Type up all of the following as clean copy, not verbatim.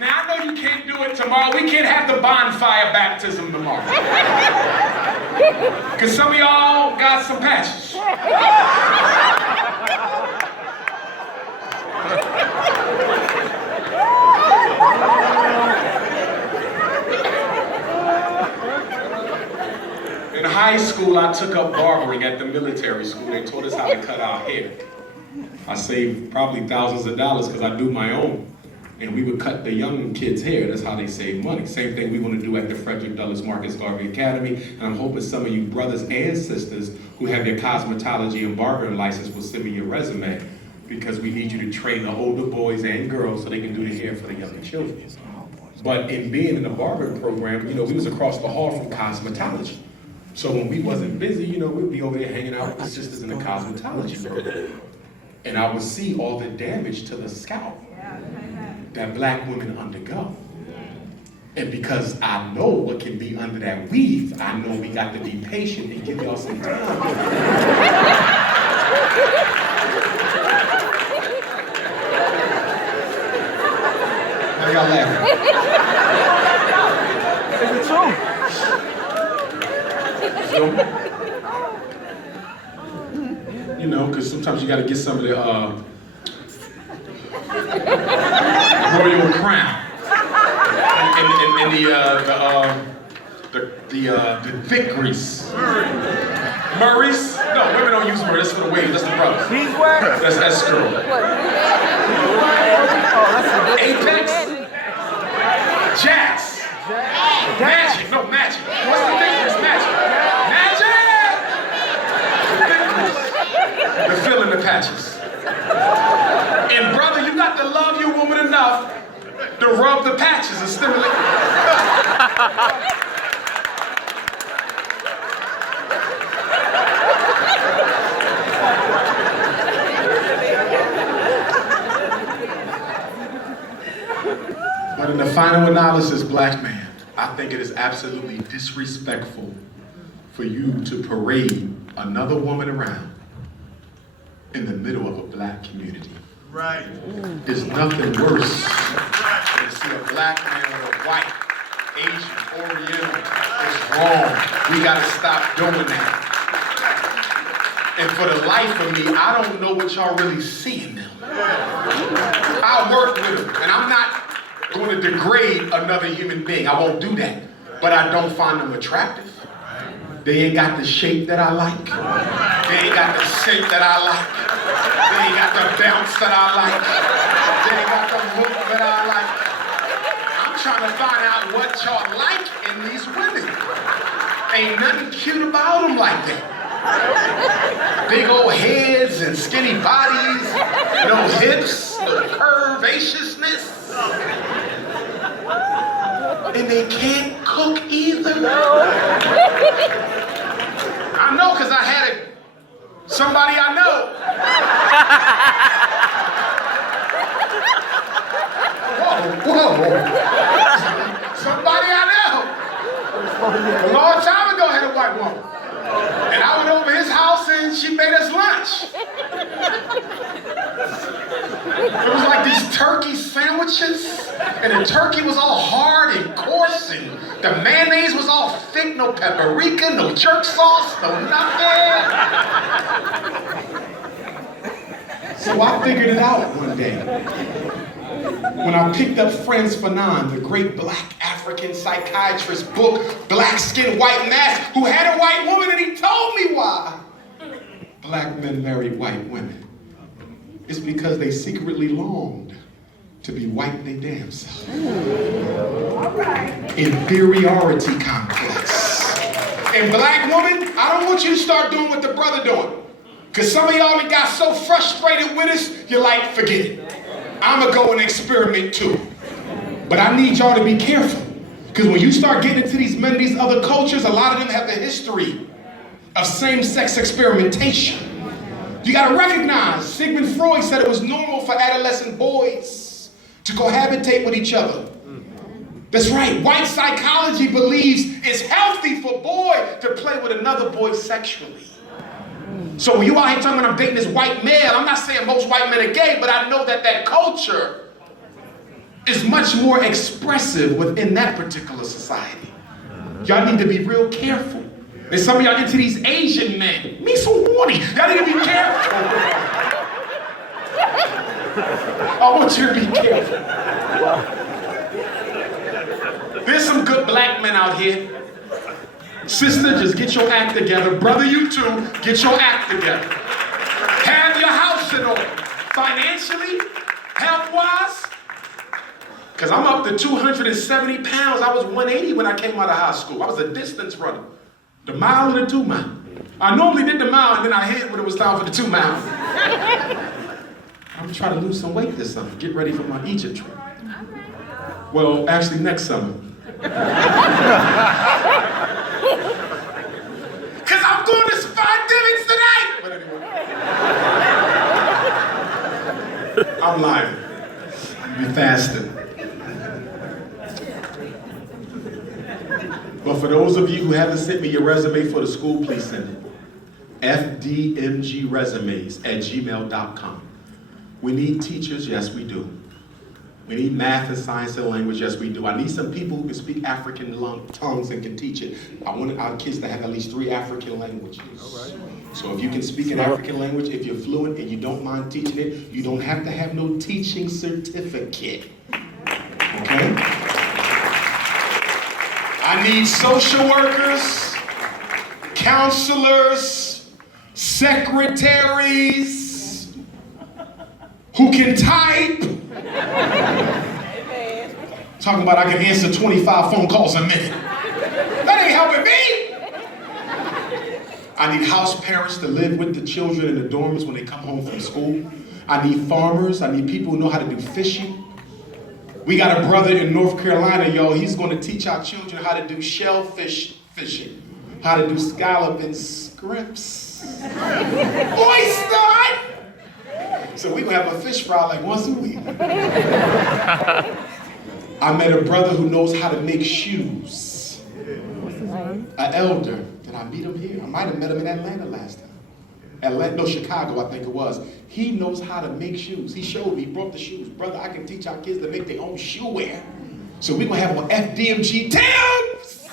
Now, I know you can't do it tomorrow. We can't have the bonfire baptism tomorrow. Because some of y'all got some patches. In high school, I took up barbering at the military school. They taught us how to cut our hair. I saved probably thousands of dollars because I do my own. And we would cut the young kids' hair. That's how they save money. Same thing we want to do at the Frederick Douglass Marcus Garvey Academy. And I'm hoping some of you brothers and sisters who have your cosmetology and barbering license will send me your resume, because we need you to train the older boys and girls so they can do the hair for the younger children. But in being in the barbering program, we was across the hall from cosmetology. So when we wasn't busy, we'd be over there hanging out with the sisters in the cosmetology program. And I would see all the damage to the scalp that black women undergo. And because I know what can be under that weave, I know we got to be patient and give y'all some time. How y'all laughing? Is it true? Because sometimes you got to get some of the royal crown and the thick grease. Murray's? No, women don't use Murray. That's for the waves. That's the brothers. Beeswax? That's escrow. Apex? Jazz? Magic? No, magic. What's the difference? Magic. Magic! The fill in the patches. And brother, you got to love your woman enough to rub the patches and stimulate. But in the final analysis, black man, I think it is absolutely disrespectful for you to parade another woman around in the middle of a black community. Right. There's nothing worse than to see a black man with a white, Asian, Oriental. It's wrong. We gotta stop doing that. And for the life of me, I don't know what y'all really see in them. I work with them, and I'm not going to degrade another human being. I won't do that. But I don't find them attractive. They ain't got the shape that I like. They ain't got the scent that I like. They ain't got the bounce that I like. They ain't got the look that I like. I'm trying to find out what y'all like in these women. Ain't nothing cute about them like that. Big old heads and skinny bodies, no hips, no curvaceousness. And they can't cook either. I know, because I had somebody I know. Whoa. Somebody I know. A long time ago I had a white woman. And I went over his house and she made us lunch. It was like these turkey sandwiches, and the turkey was all hard and coarse, and the mayonnaise was all thick, no paprika, no jerk sauce, no nothing. So I figured it out one day. When I picked up Friends Fanon, the great black African psychiatrist book, Black Skin, White Mask, who had a white woman, and he told me why black men married white women. It's because they secretly longed to be white they damn self. Inferiority complex. And black women, I don't want you to start doing what the brother doing. Because some of y'all that got so frustrated with us, you're like, forget it. I'm going to go and experiment too. But I need y'all to be careful. Because when you start getting into these men, these other cultures, a lot of them have a history of same-sex experimentation. You got to recognize, Sigmund Freud said it was normal for adolescent boys to cohabitate with each other. That's right. White psychology believes it's healthy for a boy to play with another boy sexually. So when you out here talking about I'm dating this white male, I'm not saying most white men are gay, but I know that culture is much more expressive within that particular society. Y'all need to be real careful. And some of y'all into these Asian men. Me so horny. Y'all need to be careful. I want you to be careful. There's some good black men out here. Sister, just get your act together. Brother, you too, get your act together. Have your house in order. Financially, health-wise. Because I'm up to 270 pounds. I was 180 when I came out of high school. I was a distance runner. The mile and the 2 mile. I normally did the mile and then I hid when it was time for the 2 mile. I'm trying to lose some weight this summer. Get ready for my Egypt trip. Well, actually next summer. Because I'm going to Spidemics tonight! But anyway. I'm lying. I'll be fasting. But for those of you who haven't sent me your resume for the school, please send it. fdmgresumes@gmail.com. We need teachers, yes we do. We need math and science and language, yes we do. I need some people who can speak African tongues and can teach it. I want our kids to have at least 3 African languages. All right. So if you can speak an African language, if you're fluent and you don't mind teaching it, you don't have to have no teaching certificate. Okay? I need social workers, counselors, secretaries who can type. Talking about I can answer 25 phone calls a minute. That ain't helping me. I need house parents to live with the children in the dorms when they come home from school. I need farmers. I need people who know how to do fishing. We got a brother in North Carolina, y'all. He's going to teach our children how to do shellfish fishing, how to do scallop and scrimps. Oyster! So we're going to have a fish fry like once a week. I met a brother who knows how to make shoes. An elder. Did I meet him here? I might have met him in Atlanta last time. Chicago, I think it was. He knows how to make shoes. He showed me, he brought the shoes. Brother, I can teach our kids to make their own shoe wear. So we're going to have an FDMG Towns!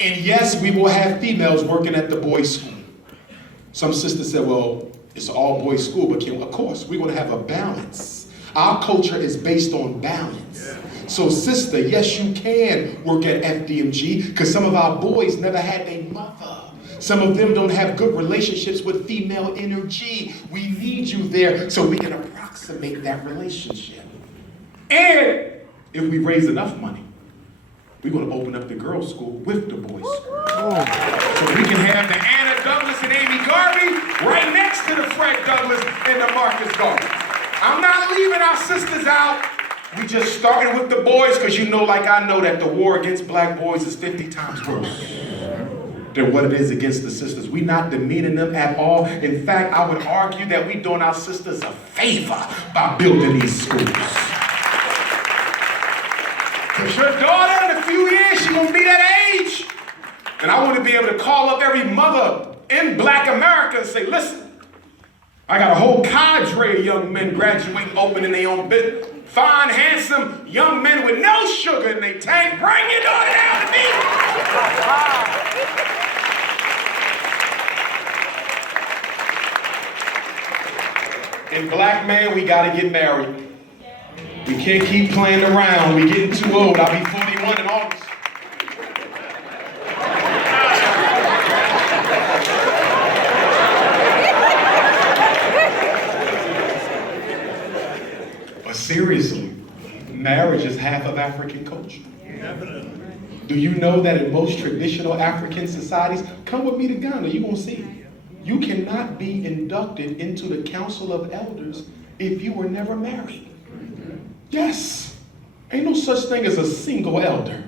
And yes, we will have females working at the boys' school. Some sisters said, well, it's an all-boys school, but of course, we're going to have a balance. Our culture is based on balance. So sister, yes, you can work at FDMG because some of our boys never had a mother. Some of them don't have good relationships with female energy. We need you there so we can approximate that relationship. And if we raise enough money, we're going to open up the girls' school with the boys' school. So we can have the Anna Douglas and Amy Garvey right next to the Fred Douglas and the Marcus Garvey. I'm not leaving our sisters out. We just started with the boys because you know, like I know, that the war against black boys is 50 times worse than what it is against the sisters. We're not demeaning them at all. In fact, I would argue that we're doing our sisters a favor by building these schools. Because your daughter, in a few years, she's going to be that age. And I want to be able to call up every mother in black America and say, listen, I got a whole cadre of young men graduating, opening their own business. Fine, handsome young men with no sugar in their tank. Bring your daughter down to me. And black man, we got to get married. We can't keep playing around. We're getting too old. I'll be 41 in August. But seriously, marriage is half of African culture. Do you know that in most traditional African societies, come with me to Ghana, you're going to see, you cannot be inducted into the Council of Elders if you were never married. Yes. Ain't no such thing as a single elder.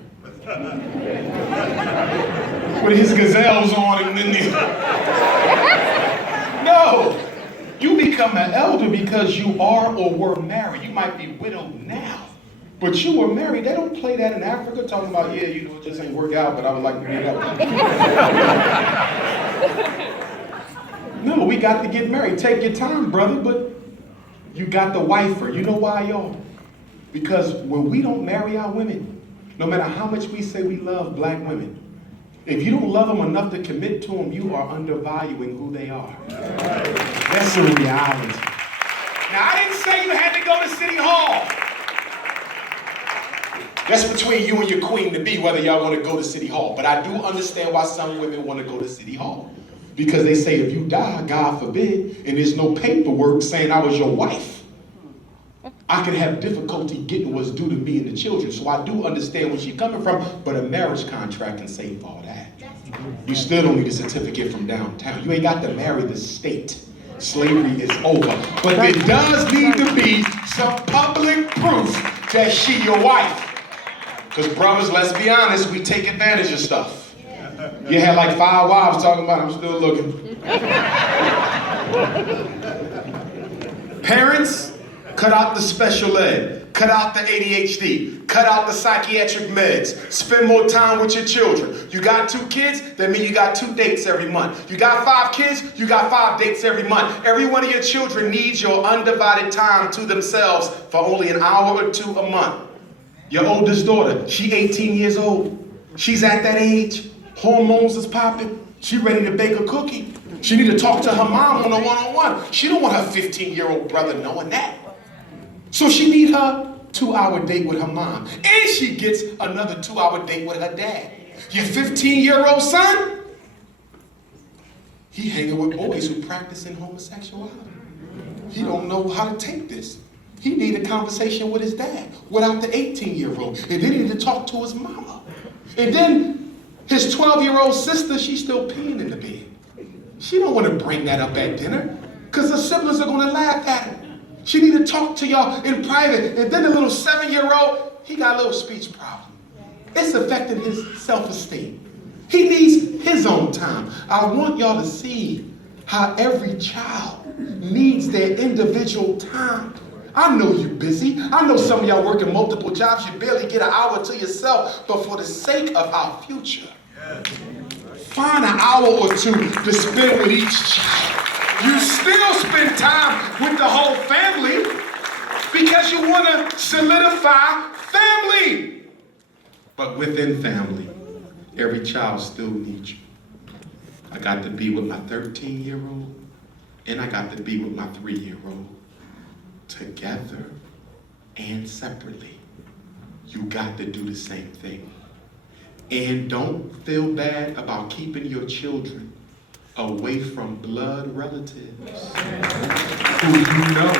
With his gazelles on and then no. You become an elder because you are or were married. You might be widowed now, but you were married. They don't play that in Africa, talking about, yeah, you know, it just ain't work out, but I would like to be an elder. No, we got to get married. Take your time, brother, but you got the wifer. You know why, y'all? Because when we don't marry our women, no matter how much we say we love black women, if you don't love them enough to commit to them, you are undervaluing who they are. That's the reality. Now, I didn't say you had to go to City Hall. That's between you and your queen-to-be, whether y'all want to go to City Hall. But I do understand why some women want to go to City Hall. Because they say if you die, God forbid, and there's no paperwork saying I was your wife, I could have difficulty getting what's due to me and the children. So I do understand where she's coming from, but a marriage contract can save all that. You still don't need a certificate from downtown. You ain't got to marry the state. Slavery is over. But there does need to be some public proof that she your wife. Because brothers, let's be honest, we take advantage of stuff. You had like 5 wives talking about, I'm still looking. Parents, cut out the special ed, cut out the ADHD, cut out the psychiatric meds, spend more time with your children. You got 2 kids, that means you got 2 dates every month. You got 5 kids, you got 5 dates every month. Every one of your children needs your undivided time to themselves for only an hour or 2 a month. Your oldest daughter, she 18 years old. She's at that age. Hormones is popping. She ready to bake a cookie. She need to talk to her mom on a one-on-one. She don't want her 15-year-old brother knowing that. So she need her 2-hour date with her mom. And she gets another 2-hour date with her dad. Your 15-year-old son, he hanging with boys who practicing homosexuality. He don't know how to take this. He need a conversation with his dad without the 18-year-old. And then he need to talk to his mama. And then his 12-year-old sister, she's still peeing in the bed. She don't want to bring that up at dinner because her siblings are going to laugh at her. She need to talk to y'all in private. And then the little 7-year-old, he got a little speech problem. It's affecting his self-esteem. He needs his own time. I want y'all to see how every child needs their individual time. I know you're busy. I know some of y'all working multiple jobs. You barely get an hour to yourself. But for the sake of our future, find an hour or 2 to spend with each child. You still spend time with the whole family because you want to solidify family. But within family, every child still needs you. I got to be with my 13-year-old and I got to be with my 3-year-old. Together and separately, you got to do the same thing. And don't feel bad about keeping your children away from blood relatives who you know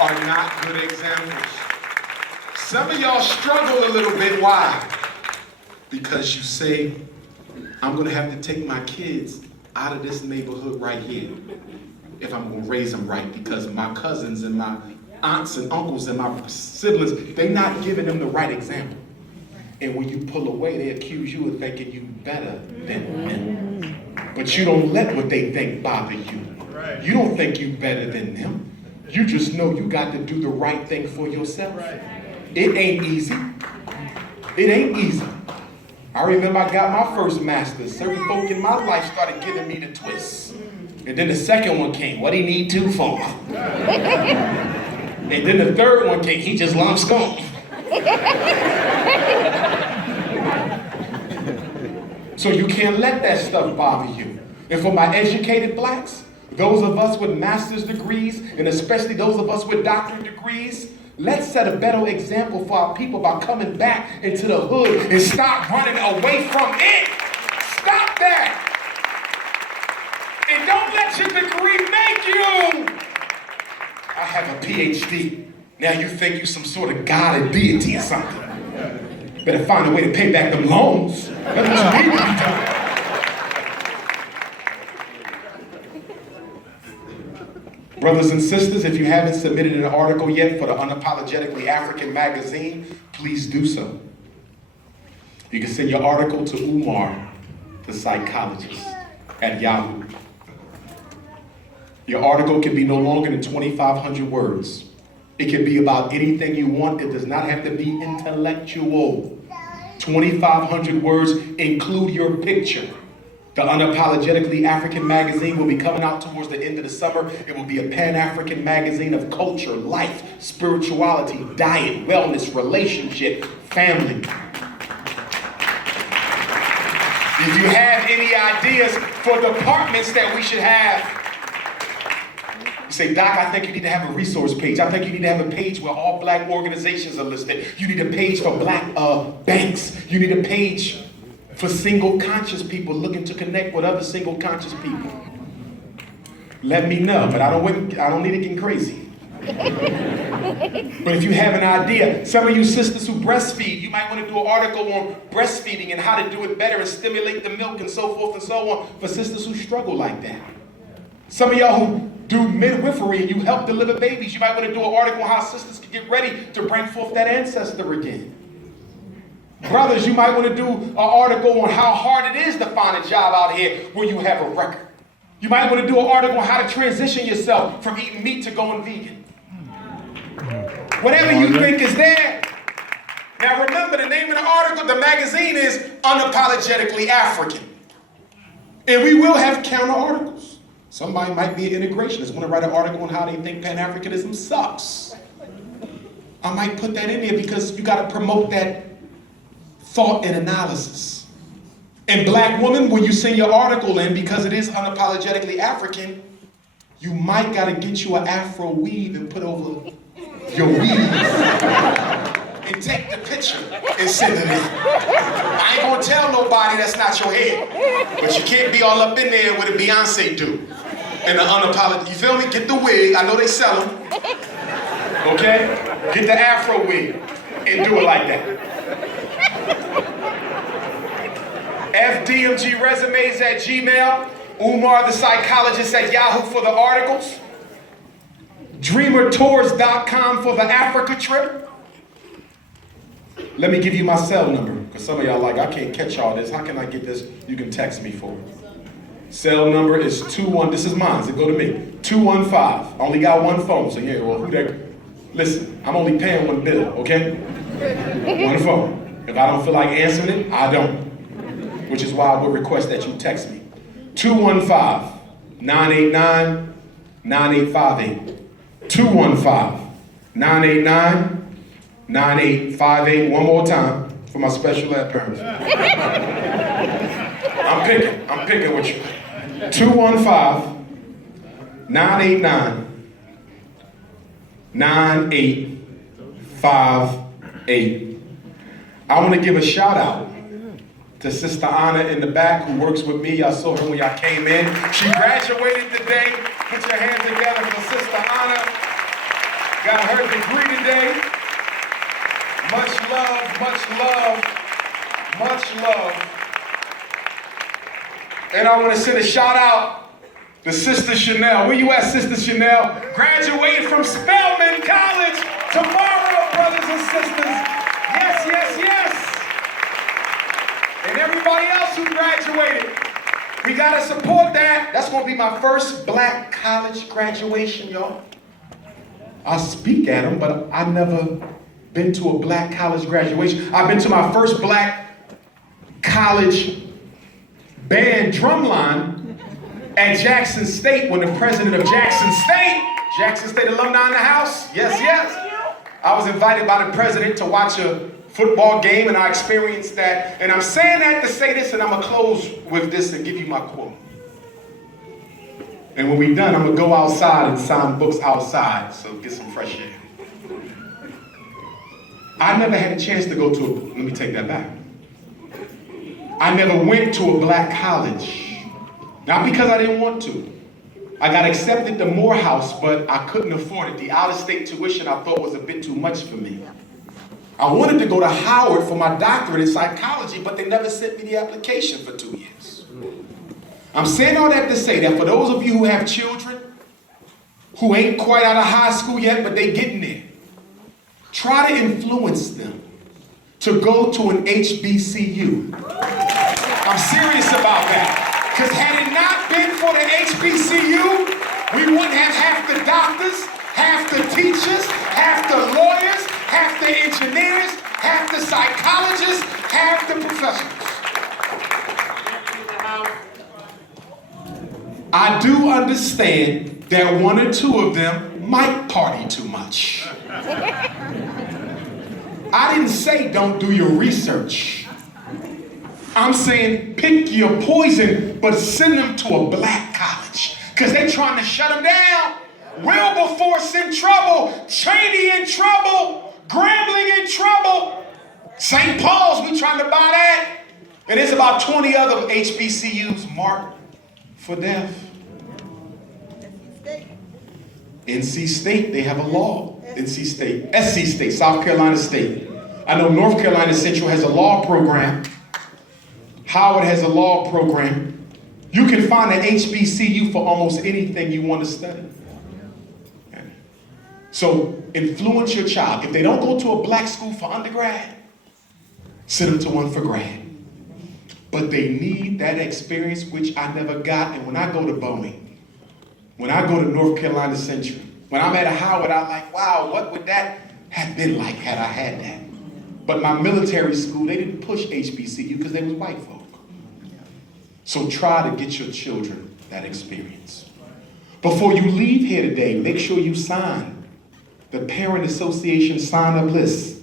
are not good examples. Some of y'all struggle a little bit. Why? Because you say, I'm going to have to take my kids out of this neighborhood right here if I'm going to raise them right, because my cousins and my aunts and uncles and my siblings, they're not giving them the right example. And when you pull away, they accuse you of thinking you better than them. But you don't let what they think bother you. You don't think you better than them. You just know you got to do the right thing for yourself. It ain't easy. It ain't easy. I remember I got my first master's. Certain folk in my life started giving me the twists. And then the second one came. What he need 2 for? And then the third one came. He just lumps gone. So you can't let that stuff bother you. And for my educated blacks, those of us with master's degrees, and especially those of us with doctorate degrees, let's set a better example for our people by coming back into the hood and stop running away from it. Stop that. And don't let your degree make you. I have a PhD. Now you think you some sort of god or deity or something. Better find a way to pay back them loans. That's what you need to be doing. Brothers and sisters, if you haven't submitted an article yet for the Unapologetically African magazine, please do so. You can send your article to Umar, the psychologist, at Yahoo. Your article can be no longer than 2,500 words. It can be about anything you want. It does not have to be intellectual. 2,500 words, include your picture. The Unapologetically African magazine will be coming out towards the end of the summer. It will be a Pan-African magazine of culture, life, spirituality, diet, wellness, relationship, family. If you have any ideas for departments that we should have, you say, Doc, I think you need to have a resource page. I think you need to have a page where all black organizations are listed. You need a page for black banks. You need a page for single conscious people looking to connect with other single conscious people. Let me know, but I don't need it getting crazy. But if you have an idea, some of you sisters who breastfeed, you might want to do an article on breastfeeding and how to do it better and stimulate the milk and so forth and so on for sisters who struggle like that. Some of y'all who do midwifery and you help deliver babies, you might want to do an article on how sisters can get ready to bring forth that ancestor again. Brothers, you might want to do an article on how hard it is to find a job out here where you have a record. You might want to do an article on how to transition yourself from eating meat to going vegan. Whatever you think is there. Now remember, the name of the article, the magazine is Unapologetically African. And we will have counter articles. Somebody might be an integrationist, want to write an article on how they think Pan-Africanism sucks. I might put that in there because you got to promote that thought and analysis. And black woman, when you send your article in, because it is unapologetically African, you might got to get you an afro weave and put over your weave and take the picture and send it in. I ain't gonna tell nobody that's not your head, but you can't be all up in there with a Beyonce do. And the unapologetic, you feel me? Get the wig, I know they sell them. Okay? Get the afro wig and do it like that. FDMGresumes@gmail. Umar the psychologist at Yahoo for the articles. DreamerTours.com for the Africa trip. Let me give you my cell number, because some of y'all like, I can't catch all this. How can I get this? You can text me for it. Cell number is this is mine, so go to me. 215. I only got one phone, so yeah, well, who that? Listen, I'm only paying one bill, okay? One phone. If I don't feel like answering it, I don't. Which is why I would request that you text me. 215-989-9858. 215-989-9858. One more time for my special ed parents. I'm picking with you. 215-989-9858. I want to give a shout out to Sister Anna in the back who works with me. Y'all saw her when y'all came in. She graduated today. Put your hands together for Sister Anna. Got her degree today. Much love, much love, much love. And I want to send a shout out to Sister Chanel. Where you at, Sister Chanel? Graduated from Spelman College tomorrow, brothers and sisters. Yes, yes, yes. And everybody else who graduated, we gotta support that. That's gonna be my first black college graduation, y'all. I speak at them, but I've never been to a black college graduation. I've been to my first black college band drumline at Jackson State when the president of Jackson State alumni in the house. Yes, yes. I was invited by the president to watch a football game, and I experienced that. And I'm saying that to say this, and I'm gonna close with this and give you my quote. And when we're done, I'm gonna go outside and sign books outside, so get some fresh air. I never had a chance to go to let me take that back. I never went to a black college. Not because I didn't want to. I got accepted to Morehouse, but I couldn't afford it. The out-of-state tuition I thought was a bit too much for me. I wanted to go to Howard for my doctorate in psychology, but they never sent me the application for 2 years. I'm saying all that to say that for those of you who have children who ain't quite out of high school yet, but they getting there, try to influence them to go to an HBCU. I'm serious about that. Because had it not been for the HBCU, we wouldn't have half the doctors, half the teachers, half the lawyers, half the engineers, half the psychologists, half the professionals. I do understand that one or two of them might party too much. I didn't say don't do your research. I'm saying pick your poison, but send them to a black college, because they're trying to shut them down. Wilberforce in trouble, Cheney in trouble, Grambling in trouble. St. Paul's, we trying to buy that. And there's about 20 other HBCUs marked for death. NC State, they have a law. NC State, SC State, South Carolina State. I know North Carolina Central has a law program. Howard has a law program. You can find an HBCU for almost anything you want to study. So influence your child. If they don't go to a black school for undergrad, send them to one for grad. But they need that experience, which I never got. And when I go to Boeing, when I go to North Carolina Central, when I'm at a Howard, I'm like, wow, what would that have been like had I had that? But my military school, they didn't push HBCU because they was white folk. So try to get your children that experience. Before you leave here today, make sure you sign the Parent Association sign-up list.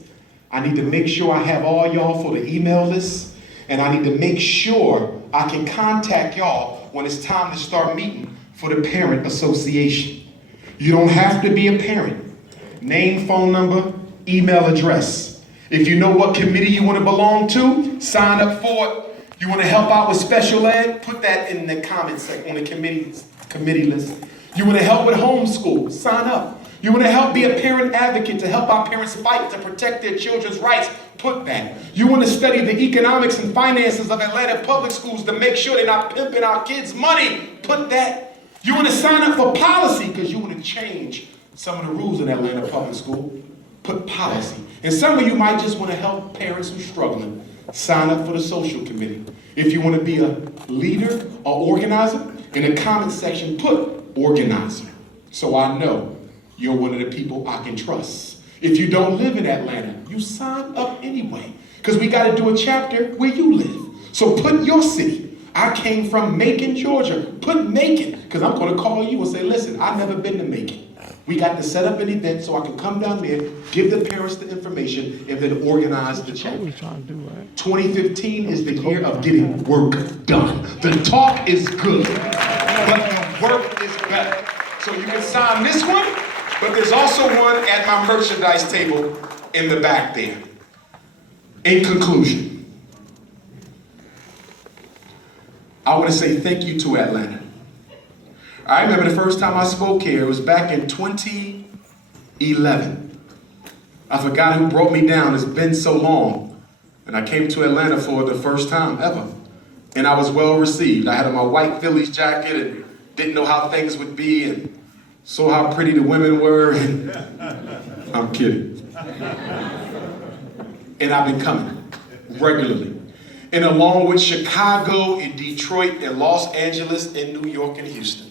I need to make sure I have all y'all for the email list, and I need to make sure I can contact y'all when it's time to start meeting for the Parent Association. You don't have to be a parent. Name, phone number, email address. If you know what committee you want to belong to, sign up for it. You want to help out with special ed? Put that in the comments section on the committee list. You want to help with homeschool? Sign up. You want to help be a parent advocate to help our parents fight to protect their children's rights? Put that. You want to study the economics and finances of Atlanta public schools to make sure they're not pimping our kids' money? Put that. You want to sign up for policy because you want to change some of the rules in Atlanta public school? Put policy. And some of you might just want to help parents who are struggling. Sign up for the social committee. If you want to be a leader or organizer, in the comment section, put organizer. So I know you're one of the people I can trust. If you don't live in Atlanta, you sign up anyway, because we got to do a chapter where you live. So put your city. I came from Macon, Georgia. Put Macon, because I'm going to call you and say, listen, I've never been to Macon. We got to set up an event so I can come down there, give the parents the information, and then organize the chapter. 2015 is the year of getting work done. The talk is good, but the work is better. So you can sign this one, but there's also one at my merchandise table in the back there. In conclusion, I want to say thank you to Atlanta. I remember the first time I spoke here, it was back in 2011. I forgot who brought me down, it's been so long. And I came to Atlanta for the first time ever. And I was well received. I had on my white Phillies jacket and didn't know how things would be and saw how pretty the women were. And I'm kidding. And I've been coming regularly. And along with Chicago and Detroit and Los Angeles and New York and Houston.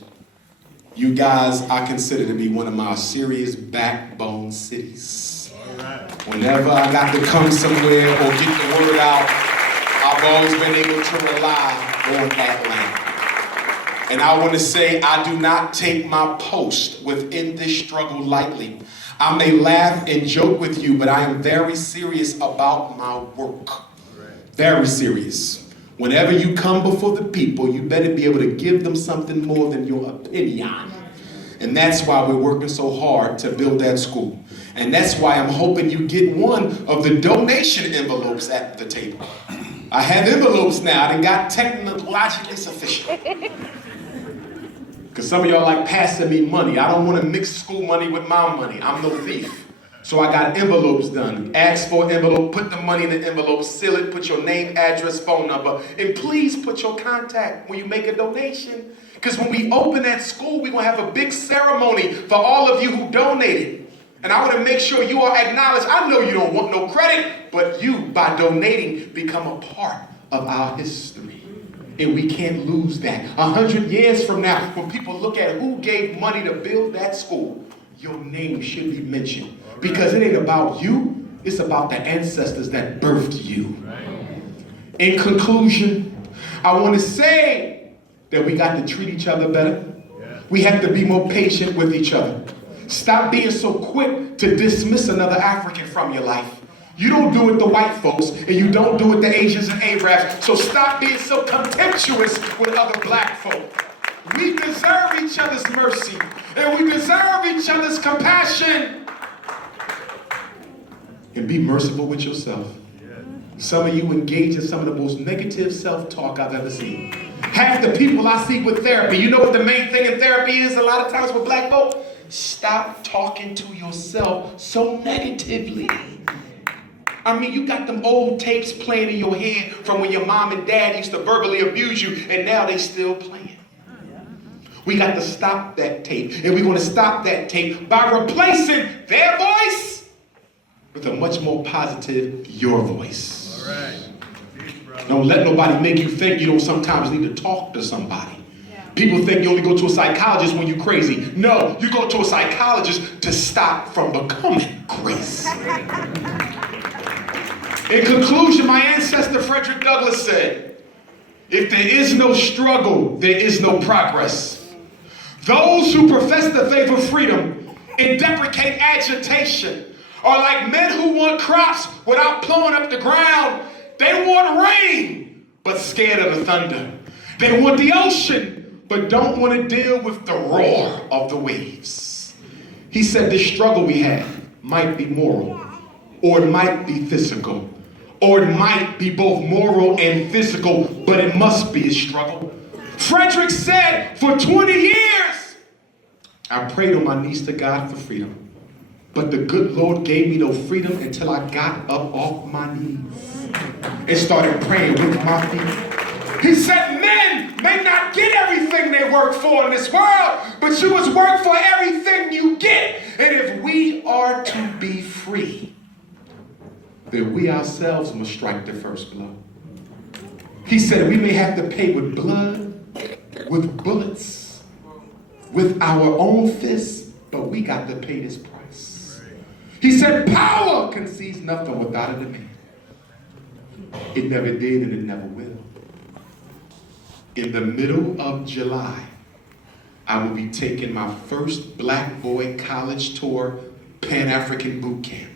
You guys, I consider to be one of my serious backbone cities. Whenever I got to come somewhere or get the word out, I've always been able to rely on Atlanta. And I want to say I do not take my post within this struggle lightly. I may laugh and joke with you, but I am very serious about my work. Very serious. Whenever you come before the people, you better be able to give them something more than your opinion. And that's why we're working so hard to build that school. And that's why I'm hoping you get one of the donation envelopes at the table. I have envelopes now that got technologically sufficient. Because some of y'all like passing me money. I don't want to mix school money with my money. I'm no thief. So I got envelopes done. Ask for an envelope, put the money in the envelope, seal it, put your name, address, phone number, and please put your contact when you make a donation. Because when we open that school, we're going to have a big ceremony for all of you who donated. And I want to make sure you are acknowledged. I know you don't want no credit, but you, by donating, become a part of our history. And we can't lose that. 100 years from now, when people look at who gave money to build that school, your name should be mentioned. Because it ain't about you, it's about the ancestors that birthed you. In conclusion, I want to say that we got to treat each other better. We have to be more patient with each other. Stop being so quick to dismiss another African from your life. You don't do it to white folks, and you don't do it to Asians and Arabs. So stop being so contemptuous with other black folk. We deserve each other's mercy, and we deserve each other's compassion. And be merciful with yourself. Some of you engage in some of the most negative self-talk I've ever seen. Half the people I see with therapy, you know what the main thing in therapy is a lot of times with black folk? Stop talking to yourself so negatively. I mean, you got them old tapes playing in your head from when your mom and dad used to verbally abuse you, and now they still playing. We got to stop that tape, and we're going to stop that tape by replacing their voice with a much more positive your voice. All right. Don't let nobody make you think you don't sometimes need to talk to somebody. People think you only go to a psychologist when you're crazy. No, you go to a psychologist to stop from becoming crazy. In conclusion, my ancestor Frederick Douglass said, if there is no struggle, there is no progress. Those who profess the faith of freedom and deprecate agitation are like men who want crops without plowing up the ground. They want rain, but scared of the thunder. They want the ocean, but don't want to deal with the roar of the waves. He said the struggle we have might be moral, or it might be physical, or it might be both moral and physical, but it must be a struggle. Frederick said, for 20 years, I prayed on my knees to God for freedom. But the good Lord gave me no freedom until I got up off my knees and started praying with my feet. He said, men may not get everything they work for in this world, but you must work for everything you get. And if we are to be free, then we ourselves must strike the first blow. He said we may have to pay with blood, with bullets, with our own fists, but we got to pay this price. He said power concedes nothing without a demand. It never did and it never will. In the middle of July, I will be taking my first Black Boy College Tour Pan-African Boot Camp.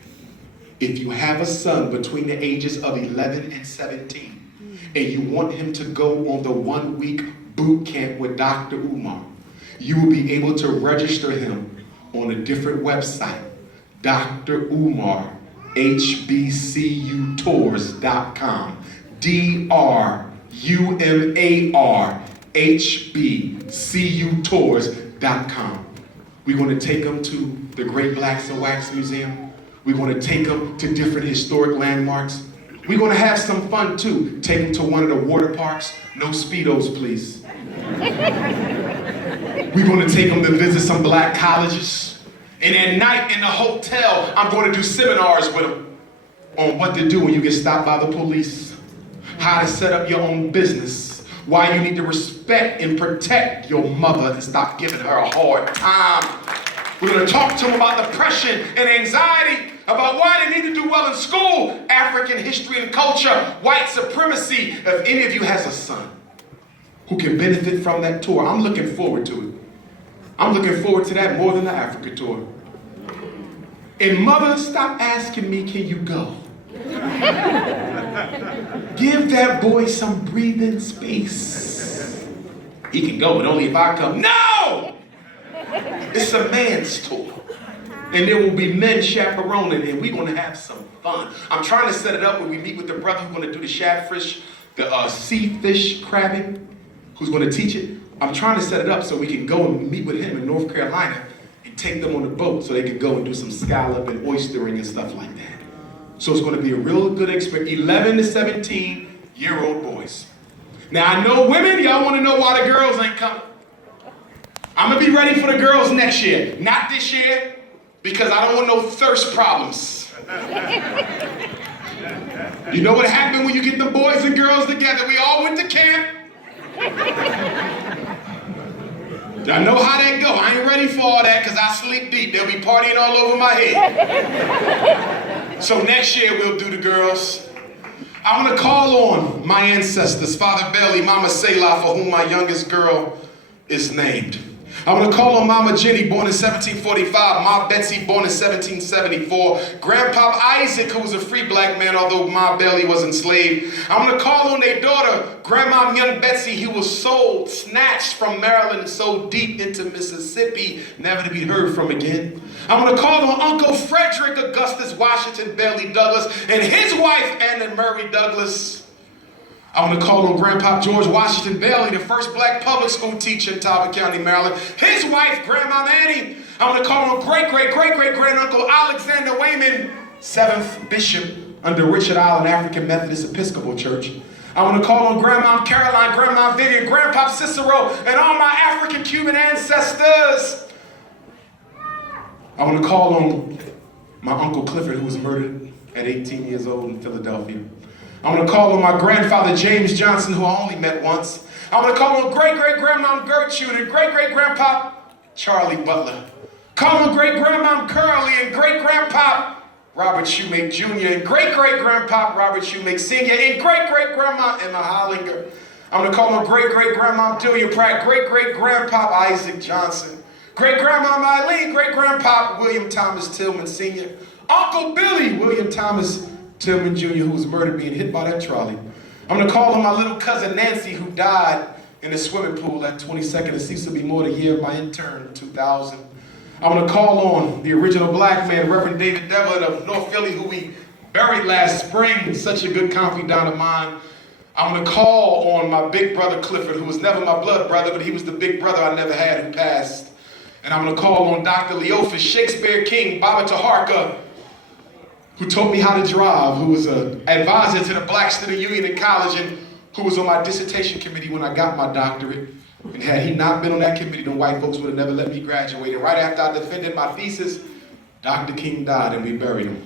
If you have a son between the ages of 11 and 17, and you want him to go on the 1-week boot camp with Dr. Umar, you will be able to register him on a different website, Dr. Umar, HBCUtours.com. DRUMAR, We're going to take them to the Great Blacks and Wax Museum. We're going to take them to different historic landmarks. We're going to have some fun too. Take them to one of the water parks. No Speedos, please. We're going to take them to visit some black colleges. And at night in the hotel, I'm going to do seminars with them on what to do when you get stopped by the police, how to set up your own business, why you need to respect and protect your mother and stop giving her a hard time. We're going to talk to them about depression and anxiety, about why they need to do well in school, African history and culture, white supremacy. If any of you has a son who can benefit from that tour, I'm looking forward to it. I'm looking forward to that more than the Africa tour. And mother, stop asking me, can you go? Give that boy some breathing space. He can go, but only if I come. No! It's a man's tour. And there will be men chaperoning, and we're going to have some fun. I'm trying to set it up where we meet with the brother who's going to do the shadfish, the sea fish crabbing, who's going to teach it. I'm trying to set it up so we can go and meet with him in North Carolina and take them on the boat so they can go and do some scallop and oystering and stuff like that. So it's going to be a real good experience. 11 to 17-year-old boys. Now I know women, y'all want to know why the girls ain't coming. I'm going to be ready for the girls next year. Not this year, because I don't want no thirst problems. You know what happened when you get the boys and girls together? We all went to camp. I know how that go. I ain't ready for all that because I sleep deep. They'll be partying all over my head. So next year we'll do the girls. I want to call on my ancestors, Father Bailey, Mama Selah, for whom my youngest girl is named. I want to call on Mama Jenny, born in 1745, Ma Betsy, born in 1774, Grandpa Isaac, who was a free black man, although Ma Bailey was enslaved. I want to call on their daughter, Grandma Young Betsy, who was sold, snatched from Maryland, so deep into Mississippi, never to be heard from again. I want to call on Uncle Frederick Augustus Washington Bailey Douglas and his wife, Anna Murray Douglas. I want to call on Grandpa George Washington Bailey, the first black public school teacher in Talbot County, Maryland. His wife, Grandma Annie. I want to call on great-great-great-great-granduncle Alexander Wayman, 7th Bishop under Richard Island African Methodist Episcopal Church. I want to call on Grandma Caroline, Grandma Vivian, Grandpa Cicero, and all my African-Cuban ancestors. I want to call on my Uncle Clifford, who was murdered at 18 years old in Philadelphia. I want to call on my grandfather, James Johnson, who I only met once. I want to call on great-great-grandma Gertrude and great-great-grandpa Charlie Butler. Call on great-grandma Curly and great-grandpa Robert Shoemake Jr. and great-great-grandpa Robert Shoemake Sr. and great-great-grandma Emma Hollinger. I'm going to call on great-great-grandma Delia Pratt, great-great-grandpa Isaac Johnson, great-grandma Mylene, great-grandpa William Thomas Tillman Sr., Uncle Billy William Thomas Tillman Jr., who was murdered being hit by that trolley. I'm going to call on my little cousin Nancy, who died in the swimming pool at 22nd and Cecil B. Moore, the year of my intern in 2000. I'm going to call on the original black man, Reverend David Devlin of North Philly, who we buried last spring, such a good confidant of mine. I'm going to call on my big brother Clifford, who was never my blood brother, but he was the big brother I never had who passed. And I'm going to call on Dr. Leophis, Shakespeare King, Baba Taharka, who taught me how to drive, who was an advisor to the Black Student Union in college, and who was on my dissertation committee when I got my doctorate. And had he not been on that committee, the white folks would have never let me graduate. And right after I defended my thesis, Dr. King died and we buried him.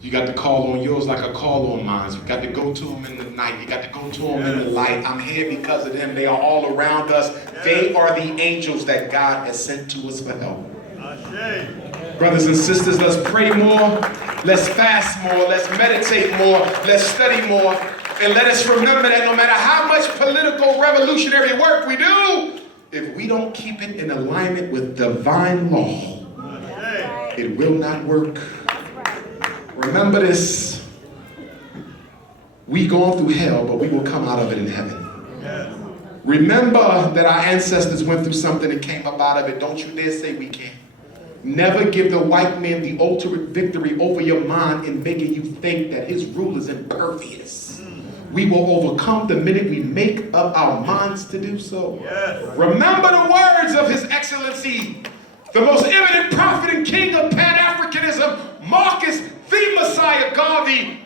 You got to call on yours like I call on mine. You got to go to them in the night. You got to go to them in the light. I'm here because of them. They are all around us. They are the angels that God has sent to us for help. Brothers and sisters, let's pray more, let's fast more, let's meditate more, let's study more, and let us remember that no matter how much political revolutionary work we do, if we don't keep it in alignment with divine law, it will not work. Remember this, we going through hell, but we will come out of it in heaven. Remember that our ancestors went through something and came up out of it. Don't you dare say we can't. Never give the white man the ultimate victory over your mind in making you think that his rule is impervious. We will overcome the minute we make up our minds to do so. Remember the words of His Excellency, the most eminent prophet and king of Pan-Africanism, Marcus the Messiah Garvey,